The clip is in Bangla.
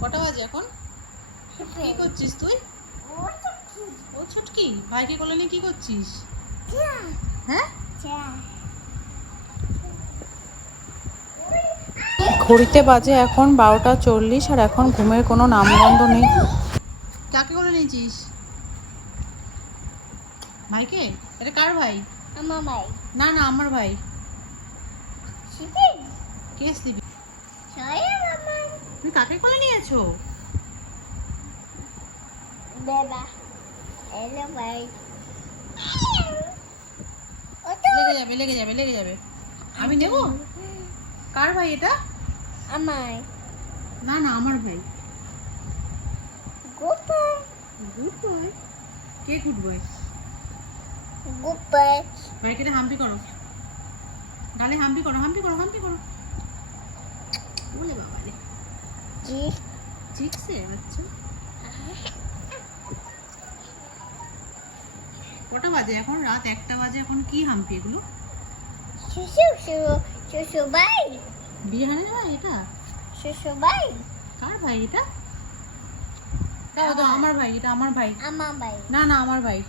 কটা বাজে এখন? কি করছিস তুই? ও ছুটকি। ভাইকে কোলে নিয়ে কি করছিস? হ্যাঁ? ঘড়িতে বাজে এখন বারোটা চল্লিশ আর এখন ঘুমের কোনো নামগন্ধ নেই। কাকে কোলে নিয়েছিস? ভাইকে? এটা কার ভাই? আমার ভাই। না না আমার ভাই। কে আমার তুমি কাকে কোলে নিয়েছো? বাবা। এলো ভাই। লেগে যাবে লেগে যাবে লেগে যাবে। আমি নেব? কার ভাই এটা? আমার না না আমার ভাই। গোপাল গুড বয় কে গুড বয় গোপাল ভাইকে এটা হাম্পি করো। গালে হাম্পি করো হাম্পি করো হাম্পি করো। বলে কটা বাজে এখন? রাত একটা বাজে এখন। কি হাম্পি এগুলো? শুশু শুশু ভাই। বিহানের ভাই এটা? শুশু ভাই। কার ভাই এটা? দাও দাও আমার ভাই এটা আমার ভাই। আমার ভাই। না না আমার ভাই।